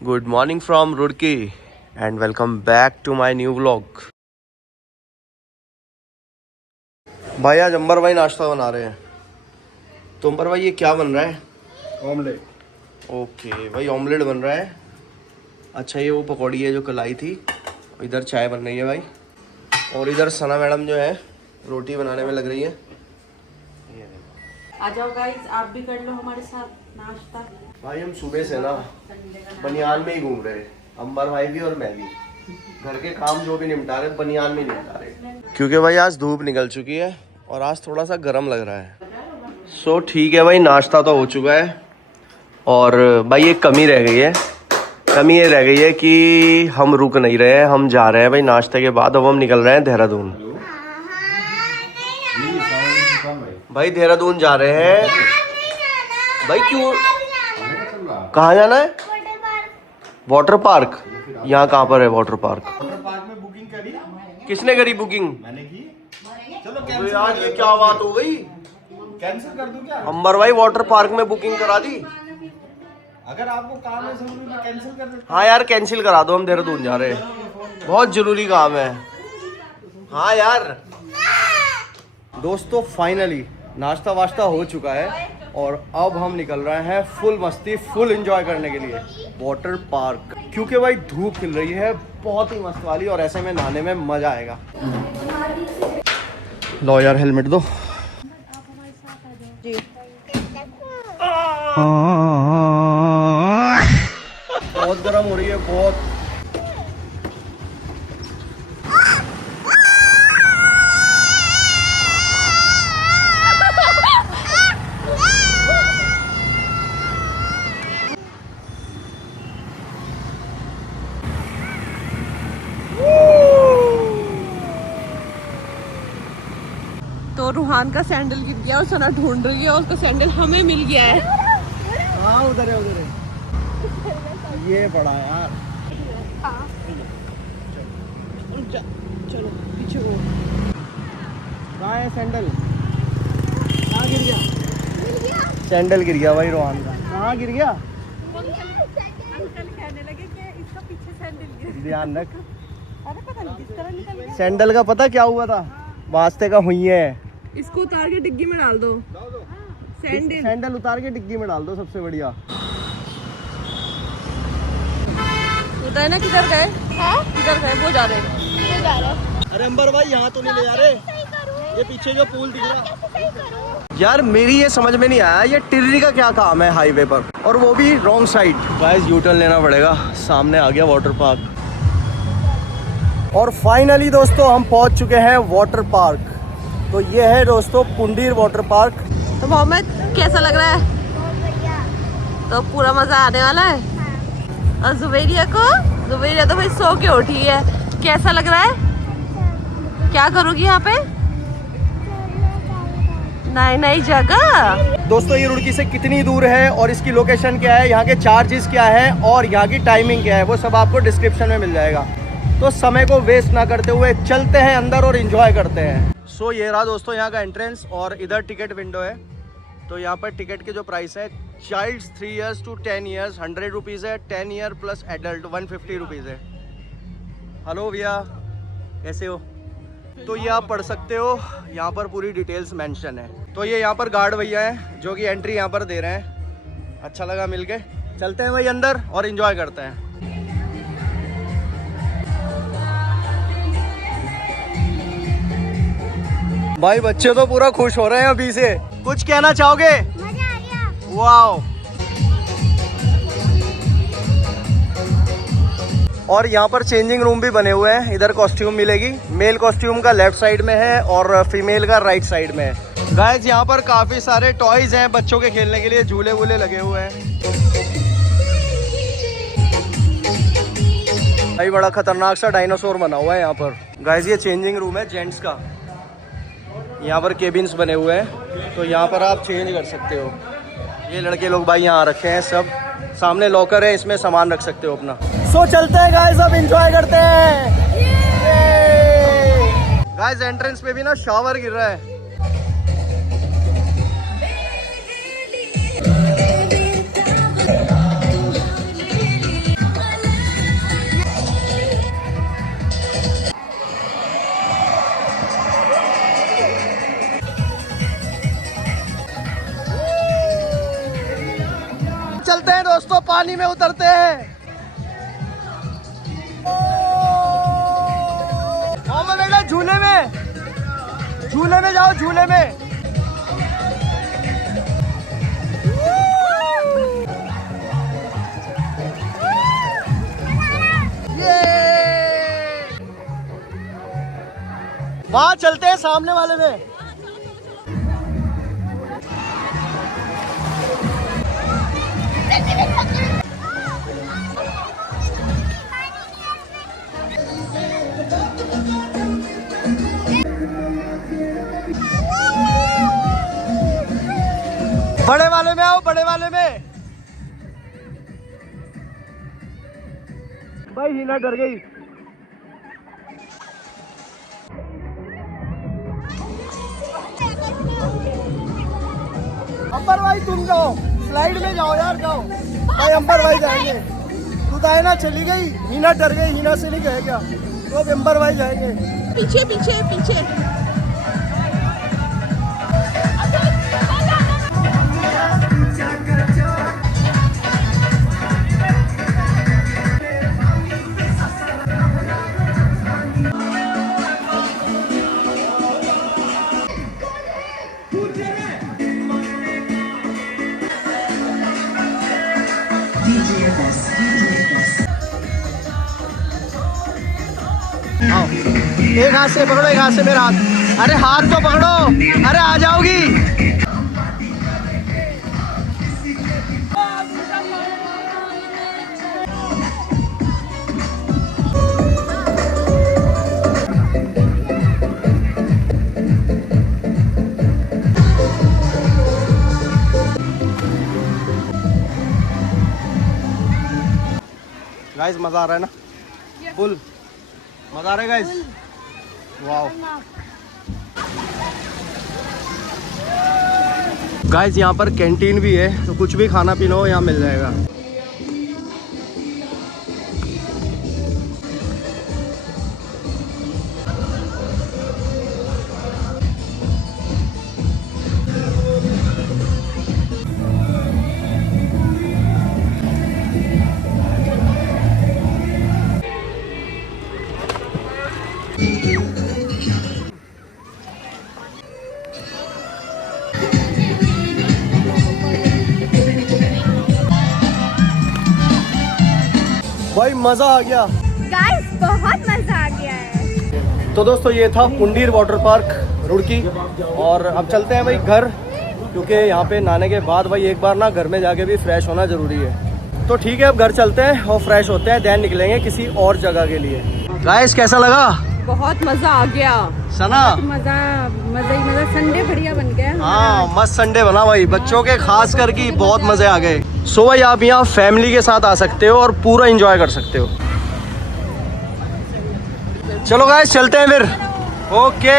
Good morning from Roorkee and welcome back to my new vlog. भाई आज अंबर भाई नाश्ता बना रहे हैं। तो अंबर भाई ये क्या बन रहा है? ऑमलेट। ओके भाई ऑमलेट बन रहा है। अच्छा ये वो पकौड़ी है जो कल आई थी। इधर चाय बन रही है भाई। और इधर सना मैडम जो है रोटी बनाने में लग रही है। आ जाओ गाइस, आप भी कर लो हमारे साथ नाश्ता। भाई हम सुबह से ना बनियान में ही घूम रहे हैं, अंबर भाई भी और मैं भी। घर के काम जो भी निपटा रहे बनियान में निपटा रहे, क्योंकि भाई आज धूप निकल चुकी है और आज थोड़ा सा गर्म लग रहा है। सो ठीक है भाई, नाश्ता तो हो चुका है। और भाई एक कमी रह गई है। कमी ये रह गई है कि हम रुक नहीं रहे हैं, हम जा रहे हैं भाई नाश्ते के बाद। अब हम निकल रहे हैं देहरादून। भाई देहरादून जा रहे हैं। भाई क्यों, कहाँ जाना है? Water park. यहाँ कहाँ पर है वाटर पार्क? वाटर पार्क में बुकिंग करी? किसने करी बुकिंग? मैंने की। चलो अबे यार ये क्या बात हो गई? कैंसिल कर दूं क्या? अंबर भाई वाटर पार्क में बुकिंग करा दी। अगर आपको काम है जरूरी तो कैंसिल कर देते। हाँ यार कैंसिल करा दो, हम देहरादून जा रहे हैं, बहुत जरूरी काम है। हाँ यार दोस्तों फाइनली नाश्ता वाश्ता हो चुका है और अब हम निकल रहे हैं फुल मस्ती फुल एंजॉय करने के लिए वाटर पार्क। क्योंकि भाई धूप खिल रही है बहुत ही मस्त वाली, और ऐसे में नहाने में मजा आएगा। लो यार हेलमेट दो। बहुत गर्म हो रही है बहुत। तो रूहान का सैंडल गिर गया और सना ढूंढ रही है और उसका सैंडल हमें मिल गया है। हाँ उधर है उधर है। ये पड़ा यार। चलो पीछे वो कहाँ है सैंडल? कहाँ गिर गया? सैंडल गिर गया भाई रोहन का। कहाँ गिर गया? अंकल कहने लगे कि इसका पीछे सैंडल गिर। ध्यान रख। अरे पता नहीं किस तरह निकल गया। सैंडल का पता क्या हुआ था? वास्ते का हुई है। इसको उतार के डिग्गी में डाल दो। सैंडल उतार के डिग्गी में डाल दो, सबसे बढ़िया। बताए ना किधर गए? किधर गए? वो जा रहे हैं। अरे अंबर भाई यहाँ तो नहीं ले जा रहे। ये पीछे जो पूल दिख रहा यार, मेरी ये समझ में नहीं आया ये टिर्री का क्या काम है हाईवे पर, और वो भी wrong side. Guys U turn लेना पड़ेगा। सामने आ गया वाटर पार्क। और फाइनली दोस्तों हम पहुंच चुके हैं वाटर पार्क। तो ये है दोस्तों पुंडीर वाटर पार्क। तो मोहम्मद कैसा लग रहा है? तो पूरा मजा आने वाला है। और जुबैरिया तो भाई सो के उठी है। कैसा लग रहा है? क्या करोगी यहाँ पे? नई जगह। दोस्तों ये रुड़की से कितनी दूर है और इसकी लोकेशन क्या है, यहाँ के चार्जेस क्या है और यहाँ की टाइमिंग क्या है, वो सब आपको डिस्क्रिप्शन में मिल जाएगा। तो समय को वेस्ट ना करते हुए चलते हैं अंदर और एंजॉय करते हैं। सो ये रहा दोस्तों यहाँ का एंट्रेंस और इधर टिकट विंडो है। तो यहाँ पर टिकट के जो प्राइस है, childs 3 years to 10 years 100 rupees है, 10 ईयर प्लस एडल्ट 150 रुपीज़ है। हेलो भैया कैसे हो? तो ये आप पढ़ सकते हो, यहाँ पर पूरी डिटेल्स मेंशन है। तो ये यहाँ पर गार्ड भैया हैं जो कि एंट्री यहाँ पर दे रहे हैं। अच्छा लगा मिलके। चलते हैं भाई अंदर और एंजॉय करते हैं। भाई बच्चे तो पूरा खुश हो रहे हैं अभी से। कुछ कहना चाहोगे? मजा आ गया। वाओ। और यहाँ पर चेंजिंग रूम भी बने हुए हैं। इधर कॉस्ट्यूम मिलेगी। मेल कॉस्ट्यूम का लेफ्ट साइड में है और फीमेल का राइट साइड में है। गाइस यहाँ पर काफी सारे टॉयज हैं बच्चों के खेलने के लिए, झूले वूले लगे हुए हैं। भाई बड़ा खतरनाक सा डायनासोर बना हुआ है यहाँ पर। गाइस ये चेंजिंग रूम है जेंट्स का। यहाँ पर केबिन्स बने हुए हैं तो यहाँ पर आप चेंज कर सकते हो। ये लड़के लोग भाई यहाँ रखे हैं सब। सामने लॉकर है, इसमें सामान रख सकते हो अपना। सो चलते हैं गाइस, अब एंजॉय करते हैं। गाइस एंट्रेंस पे भी ना शावर गिर रहा है। पानी में उतरते हैं। आओ मैं बेटा झूले में जाओ, झूले में। वहां चलते हैं सामने वाले में। बड़े वाले में आओ, बड़े वाले में। भाई हिना डर गई। अंबर भाई तुम जाओ, स्लाइड में जाओ यार, जाओ भाई। अंबर भाई जाएंगे। तू दायना चली गई, हिना डर गई। हिना से नहीं गए क्या? तो अब अंबर भाई जाएंगे। पीछे पीछे पीछे। आओ, एक हाथ से पकड़ो, एक हाथ से मेरा हाथ। अरे हाथ तो पकड़ो, अरे आ जाओगी। गाइस मजा आ रहा है ना? फुल मजा आ रहा है गाइस। वाओ गाइस, यहाँ पर कैंटीन भी है, तो कुछ भी खाना पीना हो यहाँ मिल जाएगा। भाई मजा आ गया गाइस, बहुत मजा आ गया है। तो दोस्तों ये था पुंडीर वाटर पार्क रुड़की, और अब चलते हैं भाई घर, क्योंकि यहाँ पे नहाने के बाद भाई एक बार ना घर में जाके भी फ्रेश होना ज़रूरी है। तो ठीक है, अब घर चलते हैं और फ्रेश होते हैं, देन निकलेंगे किसी और जगह के लिए। गाइस कैसा लगा? बहुत मजा आ गया सना? मजा संडे बढ़िया बन गया। हाँ मस्त संडे बना भाई, बच्चों के खास करके बहुत मजे आ गए। सो भाई आप यहाँ फैमिली के साथ आ सकते हो और पूरा एंजॉय कर सकते हो। चलो गाइस चलते हैं फिर। ओके।